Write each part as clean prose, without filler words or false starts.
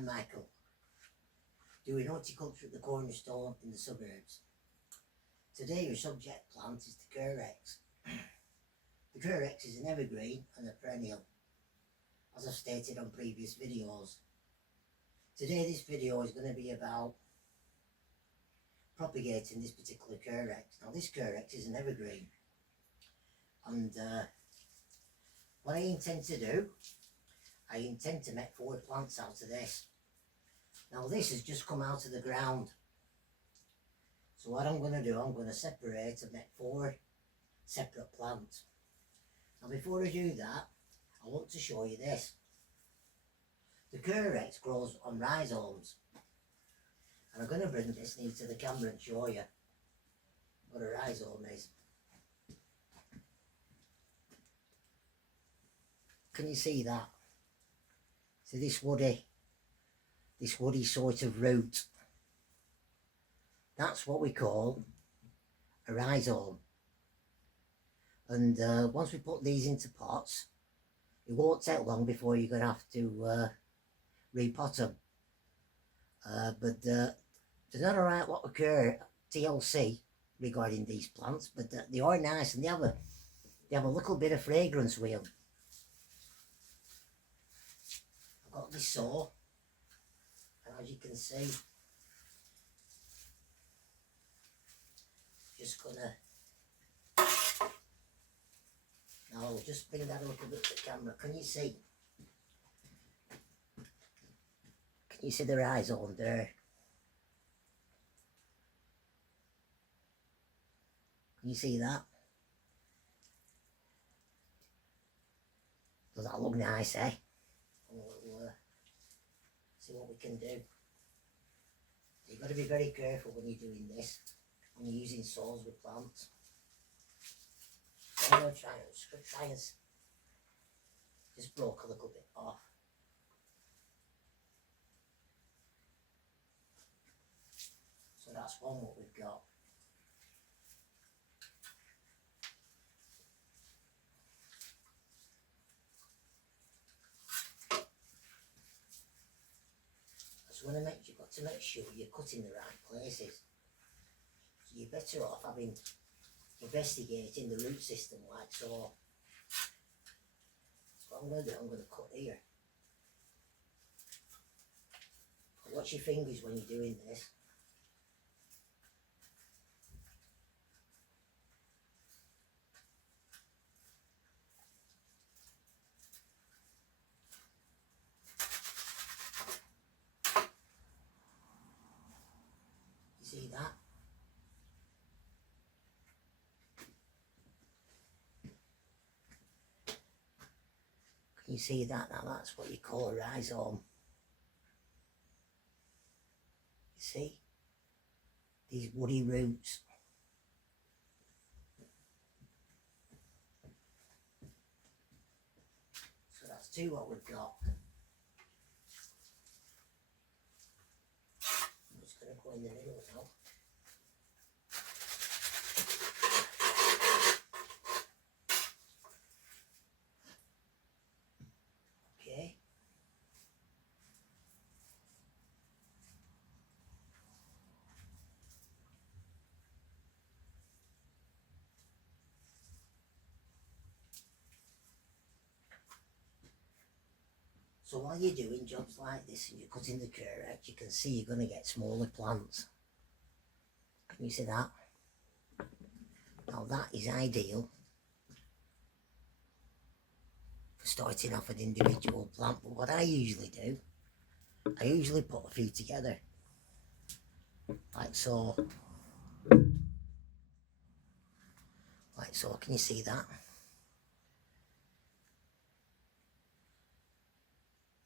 I'm Michael, doing horticulture at the Cornerstone in the suburbs. Today your subject plant is the Carex. The Carex is an evergreen and a perennial, as I've stated on previous videos. Today this video is going to be about propagating this particular Carex. Now this Carex is an evergreen, and what I intend to do, I intend to make 4 plants out of this. Now this has just come out of the ground, so what I'm going to do, I'm going to separate and make 4 separate plants. Now before I do that, I want to show you this. The Carex grows on rhizomes, and I'm going to bring this into the camera and show you what a rhizome is. Can you see that? See this woody sort of root? That's what we call a rhizome. And once we put these into pots, it won't take long before you're going to have to repot them. But there's not a right lot of TLC regarding these plants, but they are nice, and they have a little bit of fragrance with them. I've got this saw, and as you can see, just gonna, now I'll just bring that a little bit to the camera. Can you see? Can you see the rhizome there? Can you see that? Does that look nice, eh? We'll see what we can do. You've got to be very careful when you're doing this, when you're using saws with plants. So I'm going to try and just broke a little bit off. So that's one what we've got. So you've got to make sure you're cutting the right places. So you're better off investigating the root system like so. So what I'm going to do, I'm going to cut here. But watch your fingers when you're doing this. See that? Can you see that now? That's what you call a rhizome. You see? These woody roots. So that's 2 what we've got. I'm just going to go in the middle now. Okay. So while you're doing jobs like this and you're cutting the Carex, you can see you're going to get smaller plants. Can you see that? Now that is ideal for starting off an individual plant, but what I usually do, I usually put a few together, like so. Like so, can you see that?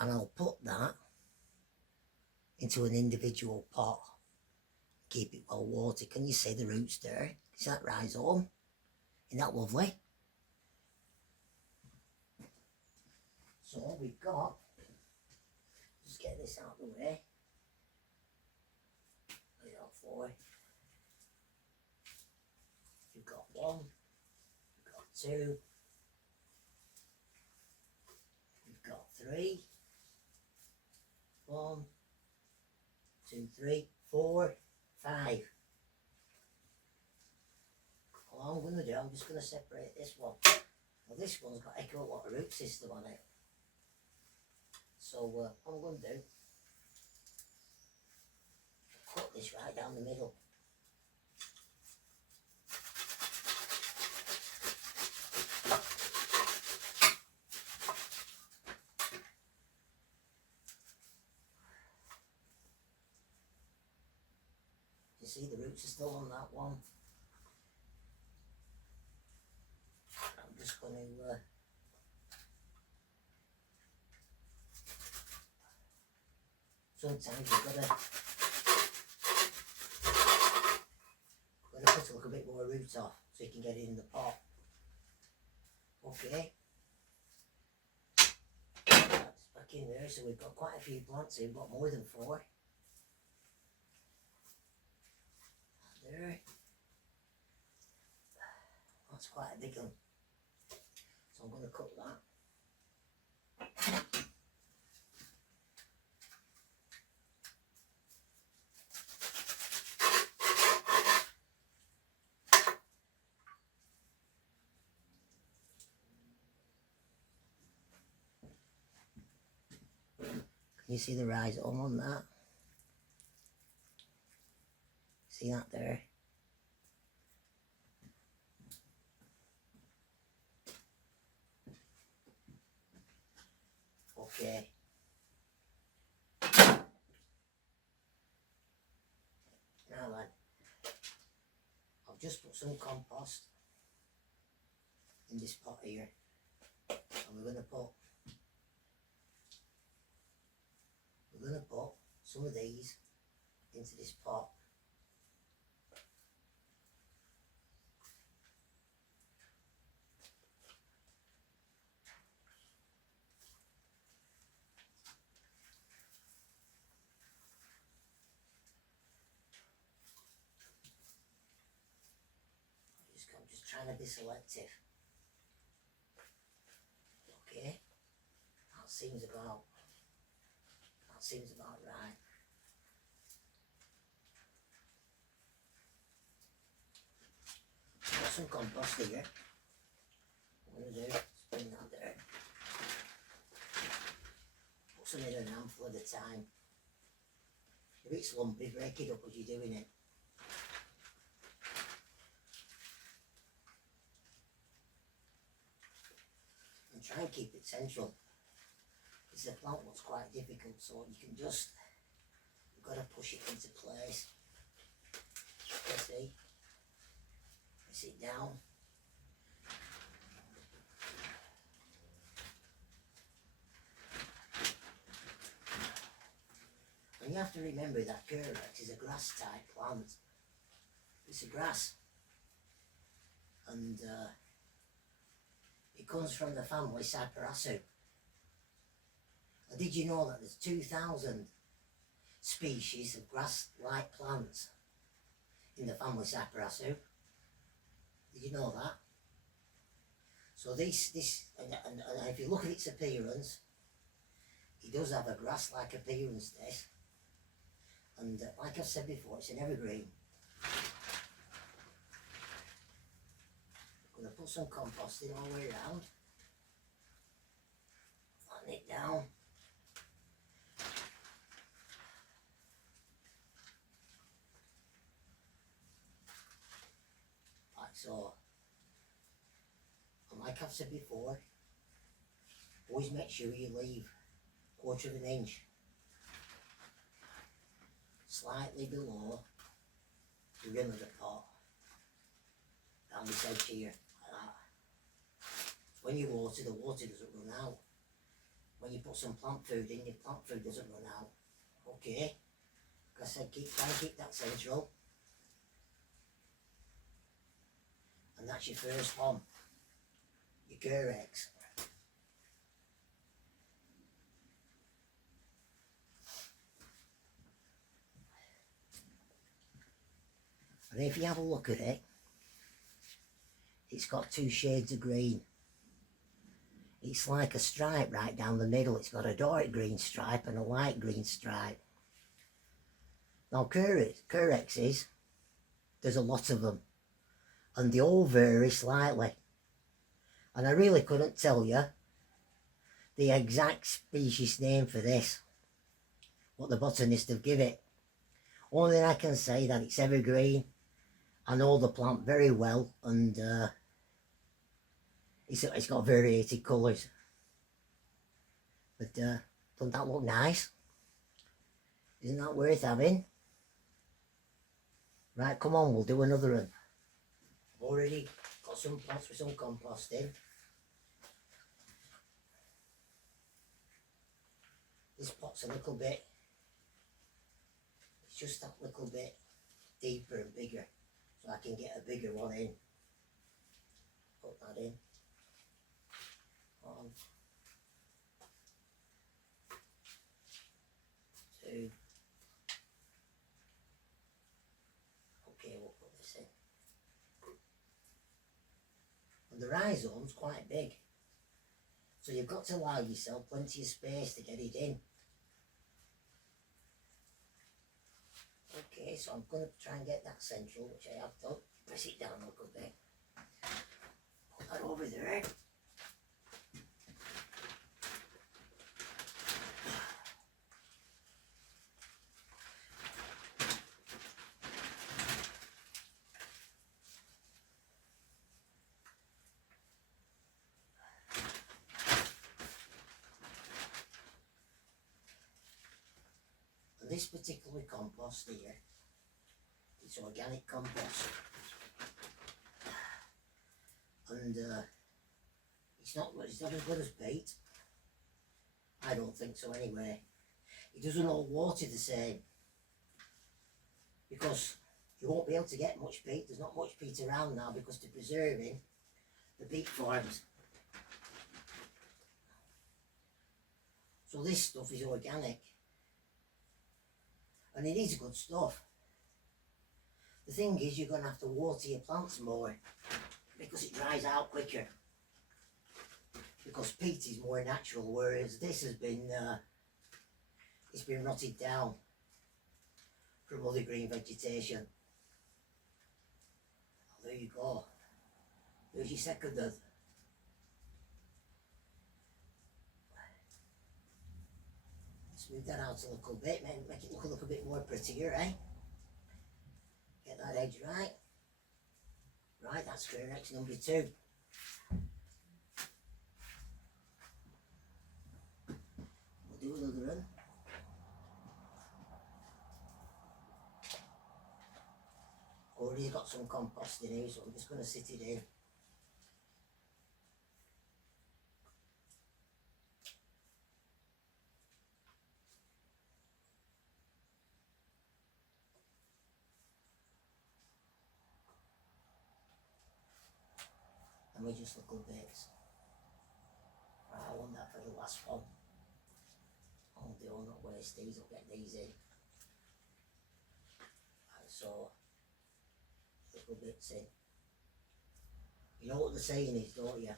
And I'll put that into an individual pot. Keep it well watered. Can you see the roots there? See that rhizome? Isn't that lovely? So all we've got, just get this out of the way. Put it out 4. You've got 1, you've got 2, you've got 3, 1, 2, 3, 4, 5. All I'm going to do, I'm just going to separate this one. Now this one's got a heck of a lot of root system on it. So what I'm going to do, cut this right down the middle. You see the roots are still on that one. I'm just going to sometimes you've got to put a little bit more root off so you can get it in the pot. Okay. That's back in there, so we've got quite a few plants here. We've got more than 4. There. That's quite a big one. So I'm going to cut that. Can you see the rhizome on that? See that there? Okay. Now then, I've just put some compost in this pot here, and we're going to put some of these into this pot. I'm just trying to be selective. Okay, that seems about right. Got some compost here. What I'm going to do is bring that there. Put some in an handful at a time. If it's lumpy, break it up as you're doing it. And try and keep it central. It's a plant that's quite difficult, so you can just, you've got to push it into place. You see? Press it down. And you have to remember that Carex is a grass type plant. It's a grass. And it comes from the family Cyperaceae. And did you know that there's 2,000 species of grass-like plants in the family Cyperaceae? Did you know that? So and if you look at its appearance, it does have a grass-like appearance, this. And like I've said before, it's an evergreen. I'm going to put some compost in all the way around. Flatten it down. Like so. And like I've said before, always make sure you leave 1/4 of an inch slightly below the rim of the pot, down this edge here, like that. When you water, the water doesn't run out. When you put some plant food in, your plant food doesn't run out. Okay? Like I said, try and keep that central. And that's your first one, your Carex. And if you have a look at it, it's got 2 shades of green. It's like a stripe right down the middle. It's got a dark green stripe and a light green stripe. Now Carexes, there's a lot of them, and they all vary slightly. And I really couldn't tell you the exact species name for this, what the botanist have give it. Only thing I can say that it's evergreen. I know the plant very well, and it's got variated colours. But doesn't that look nice? Isn't that worth having? Right, come on, we'll do another one. I've already got some pots with some compost in. This pot's a little bit, it's just that little bit deeper and bigger, so I can get a bigger one in. Put that in. One, two. Okay, we'll put this in. And the rhizome's quite big, so you've got to allow yourself plenty of space to get it in. Okay, so I'm going to try and get that central, which I have done. Press it down a little bit. Put that over there. This particular compost here, it's organic compost, and it's not as good as peat. I don't think so anyway. It doesn't hold water the same, because you won't be able to get much peat. There's not much peat around now because they're preserving the peat forms. So this stuff is organic. And it is good stuff. The thing is, you're going to have to water your plants more because it dries out quicker. Because peat is more natural, whereas this has been it's been rotted down from other green vegetation. Oh, there you go. There's your second one. Smooth that out a little bit, make it look a little bit more prettier, eh? Get that edge right. Right, that's Carex number 2. We'll do another one. Already got some compost in here, so I'm just going to sit it in. And we just little bits. Right, I want that for the last one. I'll not waste these, I'll get these in. And so, little bits in. You know what the saying is, don't you?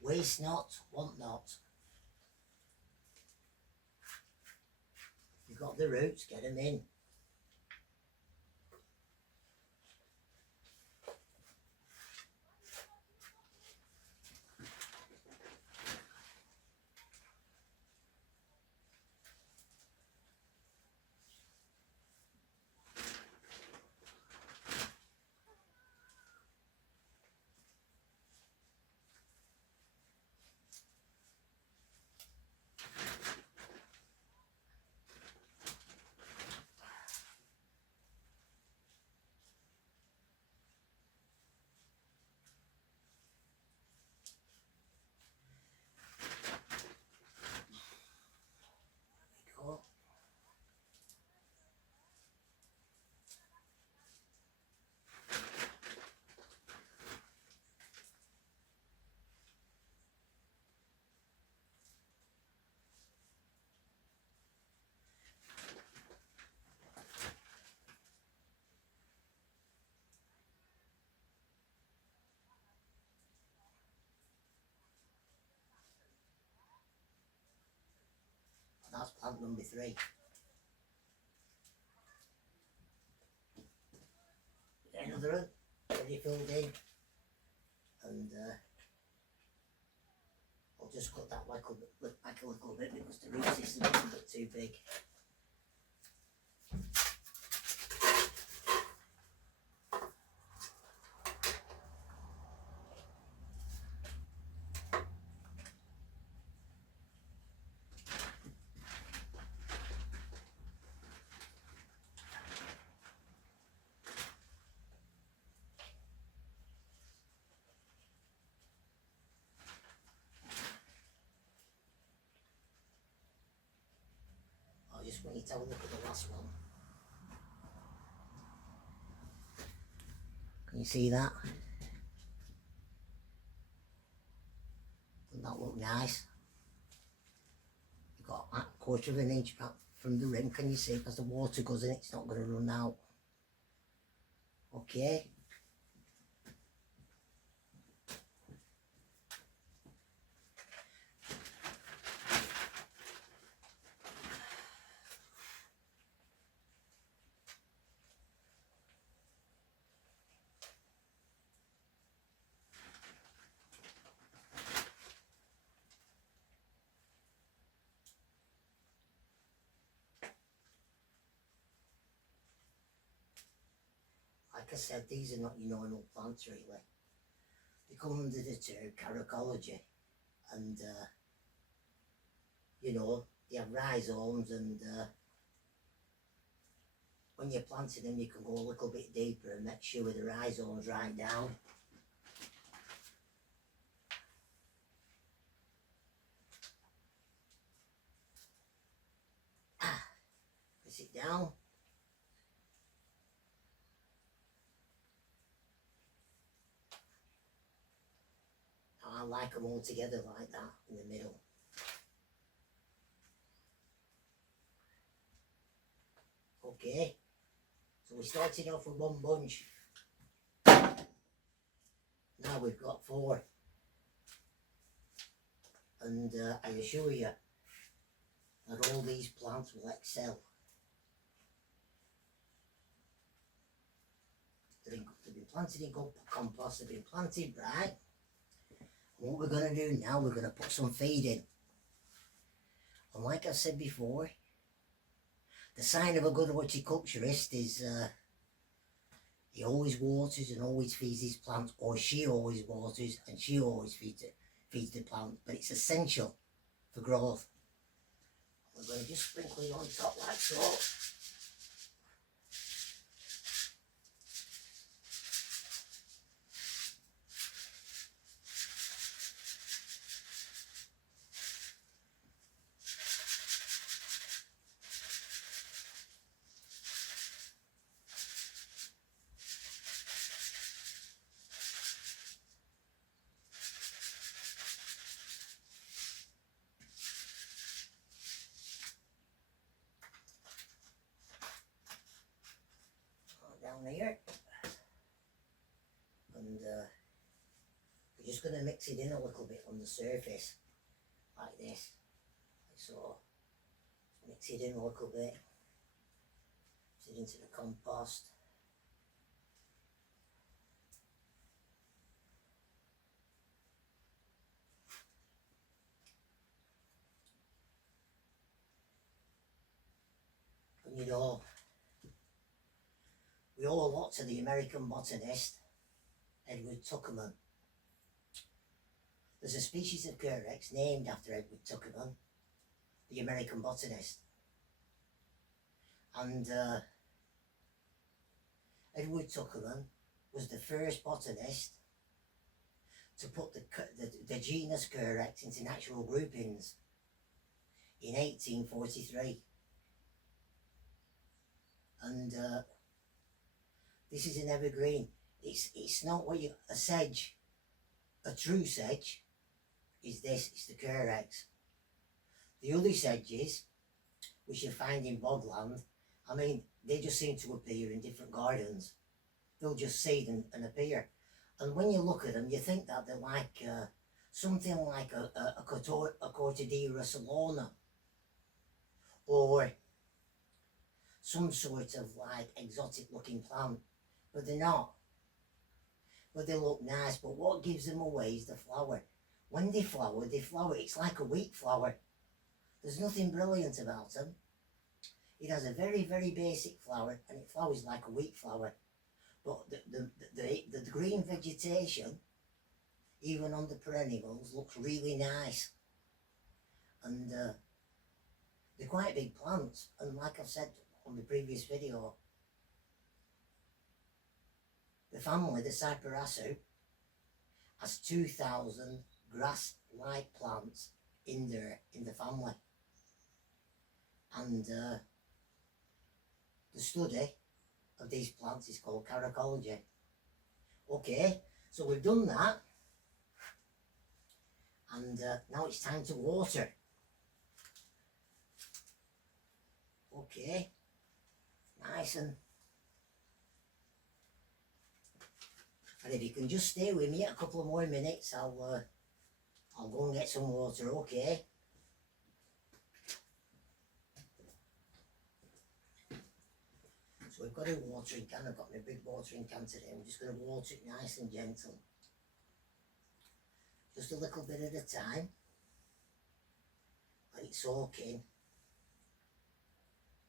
Waste not, want not. You've got the roots, get them in. That's plant number 3. Another one, ready filled in, and I'll just cut that back a little bit because the root system is a bit too big. I just want you to have a look at the last one. Can you see that? Doesn't that look nice? You've got that 1/4 of an inch back from the rim, can you see? Because the water goes in, it's not going to run out. Okay. Like I said, these are not your normal plants really. They come under the term Carex, and you know, they have rhizomes, and when you're planting them you can go a little bit deeper and make sure the rhizomes right down. Press it down. I like them all together like that in the middle. Okay, so we started off with 1 bunch. Now we've got 4. And I assure you that all these plants will excel. They've been planted in good compost, they've been planted right. And what we're going to do now, we're going to put some feed in. And like I said before, the sign of a good horticulturist is he always waters and always feeds his plants, or she always waters and she always feeds the plant, but it's essential for growth. We're going to just sprinkle it on top like so. Down here, and we're just going to mix it in a little bit on the surface like this, like so. Mix it in a little bit, mix it into the compost. And you know, we owe a lot to the American botanist Edward Tuckerman. There's a species of Carex named after Edward Tuckerman, the American botanist. And Edward Tuckerman was the first botanist to put the genus Carex into natural groupings in 1843. And this is an evergreen. It's not what a sedge, a true sedge is this, it's the Carex. The other sedges, which you find in bogland, I mean, they just seem to appear in different gardens. They'll just seed and appear. And when you look at them, you think that they're like something like a Cortadilla solana. some sort of like exotic looking plant, but they're not. But they look nice, but what gives them away is the flower. When they flower, it's like a wheat flower. There's nothing brilliant about them. It has a very, very basic flower, and it flowers like a wheat flower. But the green vegetation, even on the perennials, looks really nice. And they're quite big plants, and like I've said on the previous video, the family, the Cyperaceae, has 2,000 grass-like plants in the family. And the study of these plants is called caracology. Okay, so we've done that, and now it's time to water. Okay, nice and if you can just stay with me a couple of more minutes, I'll go and get some water. Okay. So we've got a watering can. I've got my big watering can today. I'm just going to water it nice and gentle, just a little bit at a time. Let it soak in.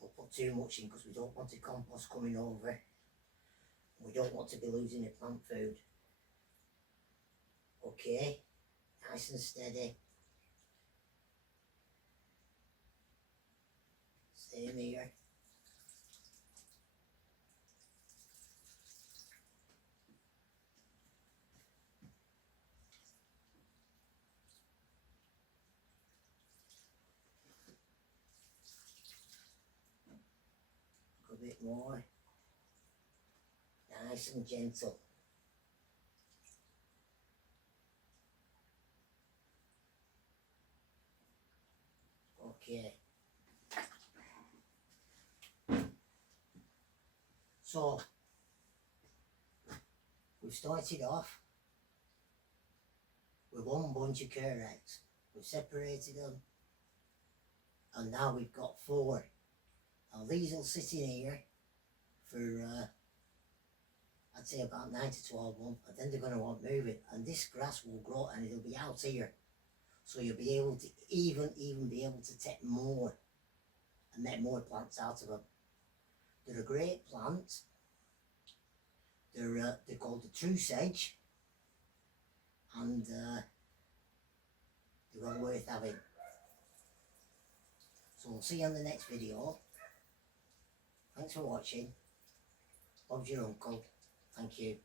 Don't put too much in because we don't want the compost coming over. We don't want to be losing the plant food. Okay, nice and steady. Same here. A bit more. Nice and gentle. Okay. So we've started off with one bunch of Carex. We've separated them, and now we've got 4. Now these will sit in here for I'd say about 9 to 12 months, and then they're going to want moving, and this grass will grow and it'll be out here, so you'll be able to even be able to take more and make more plants out of them. They're a great plant. They're called the true sedge, and they're well worth having. So we'll see you on the next video. Thanks for watching. Bob's your uncle. Thank you.